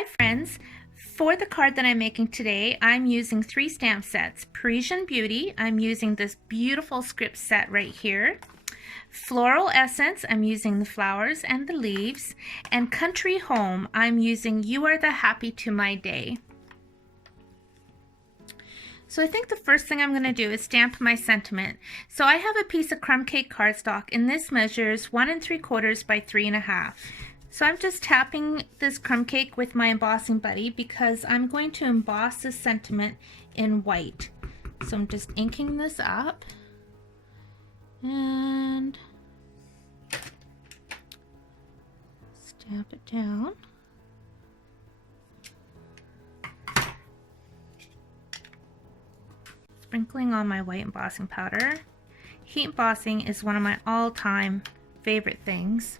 Hi friends! For the card that I'm making today, I'm using 3 stamp sets. Parisian Beauty, I'm using this beautiful script set right here. Floral Essence, I'm using the flowers and the leaves. And Country Home, I'm using You Are the Happy to My Day. So I think the first thing I'm going to do is stamp my sentiment. So I have a piece of crumb cake cardstock, and this measures 1 3/4 by 3 1/2. So I'm just tapping this crumb cake with my embossing buddy because I'm going to emboss this sentiment in white. So I'm just inking this up and stamp it down. Sprinkling on my white embossing powder. Heat embossing is one of my all-time favorite things.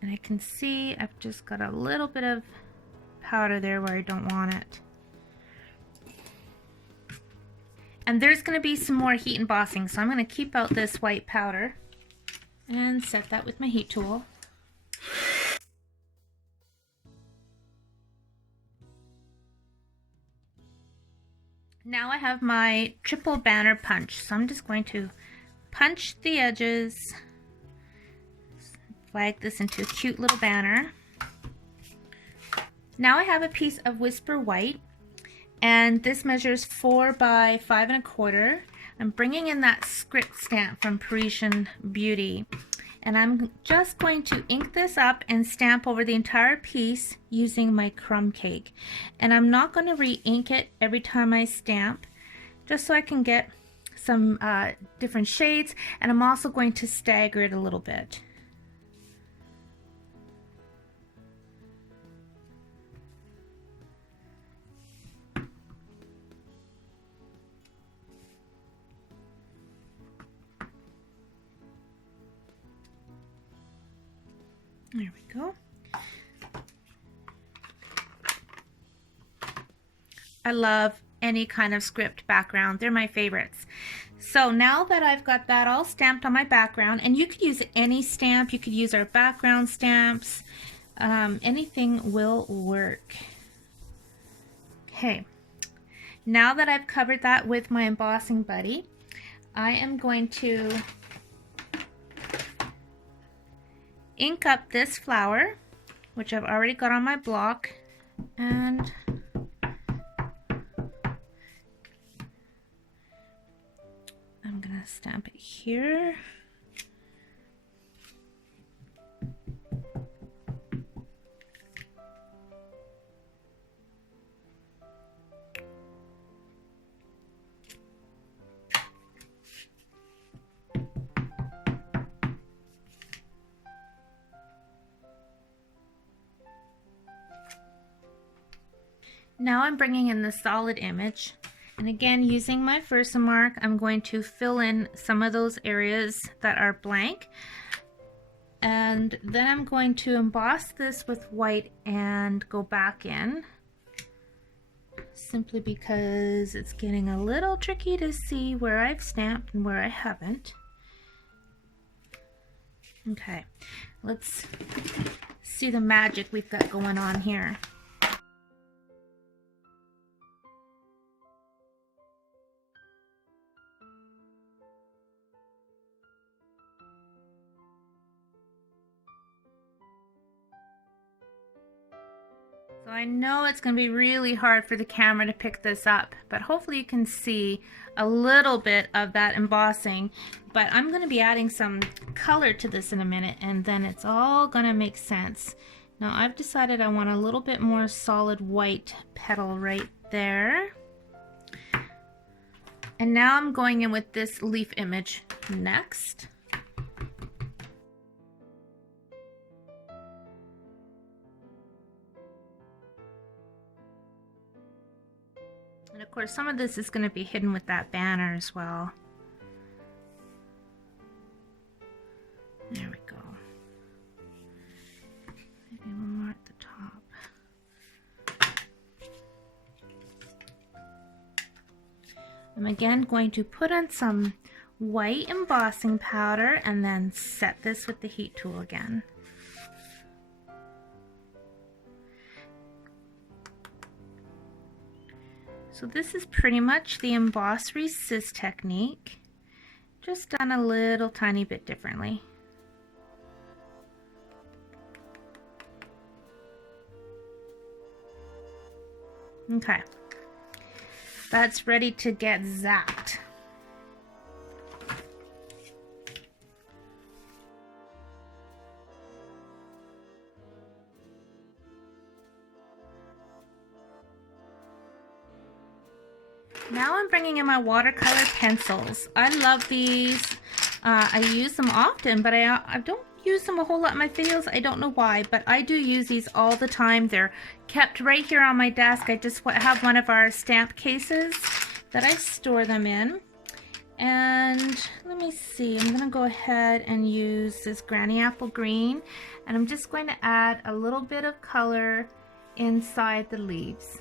And I can see I've just got a little bit of powder there where I don't want it. And there's going to be some more heat embossing, so I'm going to keep out this white powder and set that with my heat tool. Now I have my triple banner punch, so I'm just going to punch the edges, flag this into a cute little banner. Now I have a piece of Whisper White, and this measures 4 by 5 1/4. I'm bringing in that script stamp from Parisian Beauty, and I'm just going to ink this up and stamp over the entire piece using my crumb cake. And I'm not going to re-ink it every time I stamp, just so I can get some different shades, and I'm also going to stagger it a little bit. There we go. I love any kind of script background. They're my favorites. So now that I've got that all stamped on my background, and you could use any stamp, you could use our background stamps, anything will work. Okay, now that I've covered that with my embossing buddy, I am going to ink up this flower, which I've already got on my block, and I'm gonna stamp it here. Now I'm bringing in the solid image, and again using my Versamark, I'm going to fill in some of those areas that are blank, and then I'm going to emboss this with white and go back in, simply because it's getting a little tricky to see where I've stamped and where I haven't. Okay, let's see the magic we've got going on here. So I know it's going to be really hard for the camera to pick this up, but hopefully you can see a little bit of that embossing. But I'm going to be adding some color to this in a minute, and then it's all going to make sense. Now I've decided I want a little bit more solid white petal right there. And now I'm going in with this leaf image next. And of course, some of this is going to be hidden with that banner as well. There we go. Maybe one more at the top. I'm again going to put on some white embossing powder and then set this with the heat tool again. So this is pretty much the Emboss Resist technique, just done a little tiny bit differently. Okay, that's ready to get zapped. Now I'm bringing in my watercolor pencils. I love these. I use them often, but I don't use them a whole lot in my videos. I don't know why, but I do use these all the time. They're kept right here on my desk. I just have one of our stamp cases that I store them in. And let me see, I'm gonna go ahead and use this Granny Apple Green, and I'm just going to add a little bit of color inside the leaves.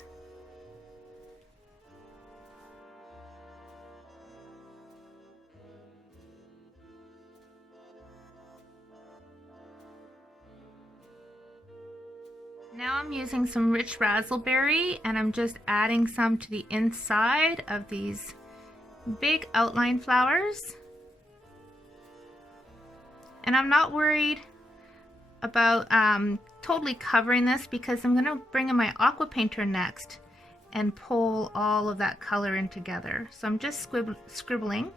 Now I'm using some rich raspberry, and I'm just adding some to the inside of these big outline flowers. And I'm not worried about totally covering this, because I'm going to bring in my aqua painter next and pull all of that color in together. So I'm just scribbling.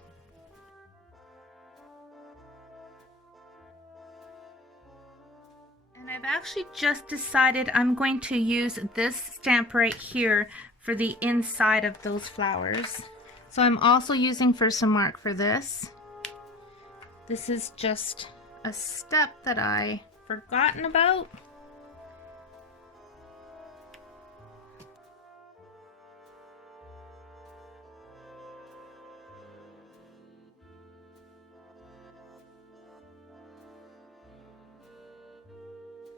And I've actually just decided I'm going to use this stamp right here for the inside of those flowers. So I'm also using Versa Mark for this. This is just a step that I forgotten about.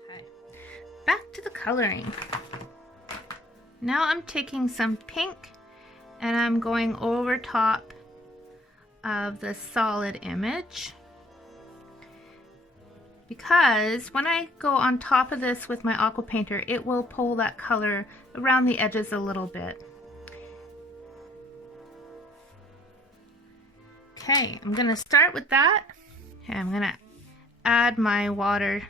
Okay, back to the coloring. Now I'm taking some pink and I'm going over top of the solid image, because when I go on top of this with my aqua painter, it will pull that color around the edges a little bit. Okay, I'm gonna start with that. Okay, I'm gonna add my water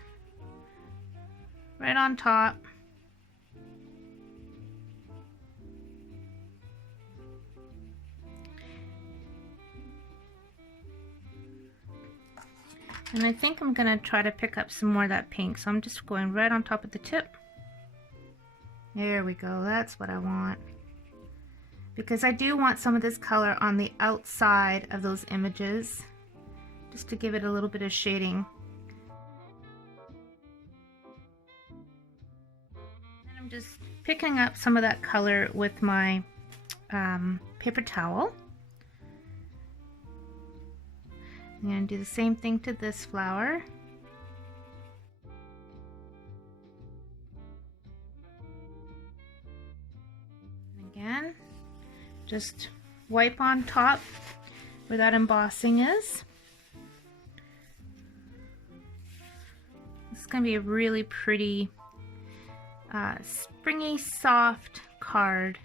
right on top. And I think I'm going to try to pick up some more of that pink. So I'm just going right on top of the tip. There we go. That's what I want. Because I do want some of this color on the outside of those images, just to give it a little bit of shading. And I'm just picking up some of that color with my paper towel. I'm going to do the same thing to this flower. And again, just wipe on top where that embossing is. This is going to be a really pretty, springy, soft card.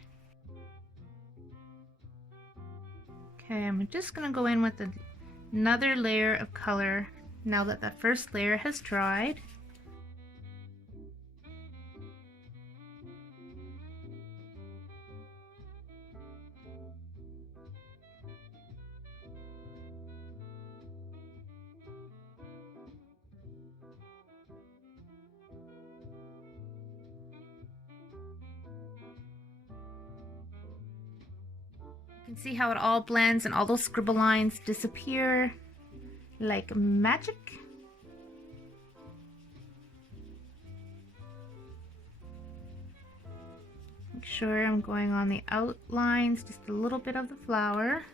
Okay, I'm just going to go in with another layer of color now that the first layer has dried. You can see how it all blends and all those scribble lines disappear like magic. Make sure I'm going on the outlines, just a little bit of the flower.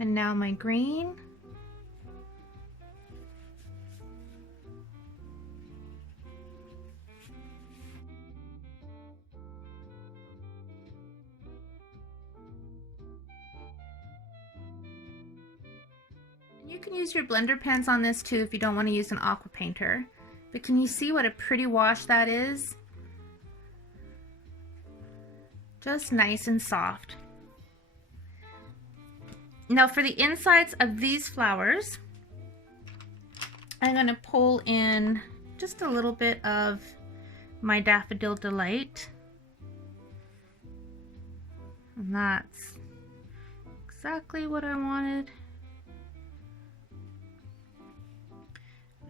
And now my green. You can use your blender pens on this too if you don't want to use an aqua painter. But can you see what a pretty wash that is? Just nice and soft. Now for the insides of these flowers, I'm going to pull in just a little bit of my Daffodil Delight. And that's exactly what I wanted.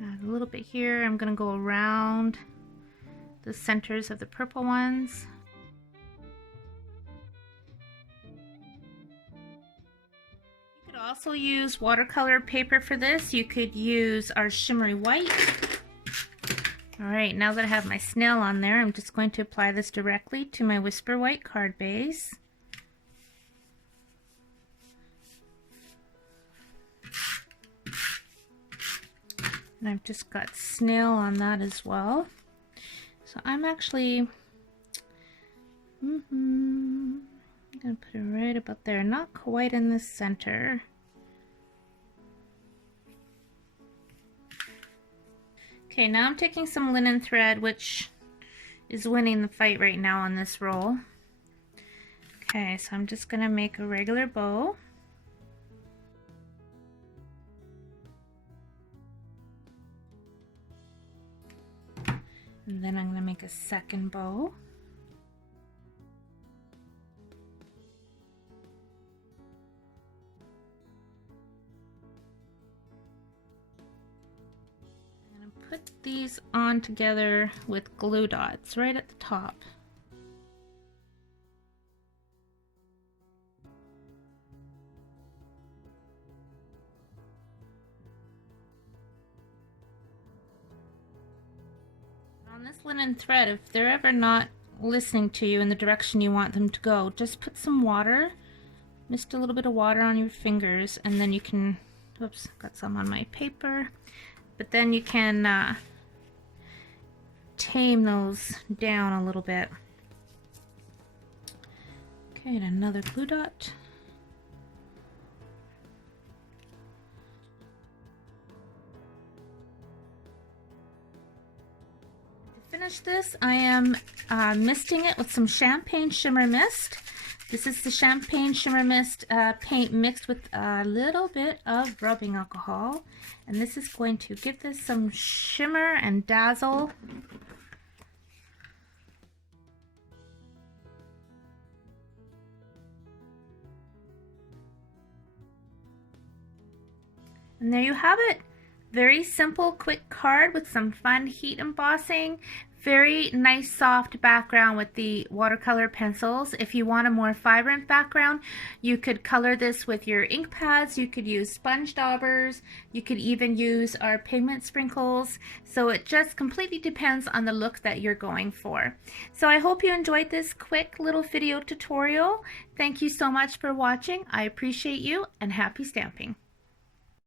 Add a little bit here. I'm going to go around the centers of the purple ones. You could also use watercolor paper for this. You could use our shimmery white. Alright, now that I have my snail on there, I'm just going to apply this directly to my Whisper White card base. And I've just got snail on that as well. So I'm actually I'm gonna put it right about there, not quite in the center. Okay, now I'm taking some linen thread, which is winning the fight right now on this roll. Okay, so I'm just gonna make a regular bow. And then I'm going to make a second bow. I'm going to put these on together with glue dots right at the top. On this linen thread, if they're ever not listening to you in the direction you want them to go, just put some water, just a little bit of water on your fingers, and then you can, oops, got some on my paper, but then you can tame those down a little bit. Okay, and another glue dot. Finish this, I am misting it with some Champagne Shimmer Mist. This is the Champagne Shimmer Mist paint mixed with a little bit of rubbing alcohol, and this is going to give this some shimmer and dazzle. And there you have it. Very simple, quick card with some fun heat embossing. Very nice soft background with the watercolor pencils. If you want a more vibrant background, you could color this with your ink pads. You could use sponge daubers. You could even use our pigment sprinkles. So it just completely depends on the look that you're going for. So I hope you enjoyed this quick little video tutorial. Thank you so much for watching. I appreciate you, and happy stamping.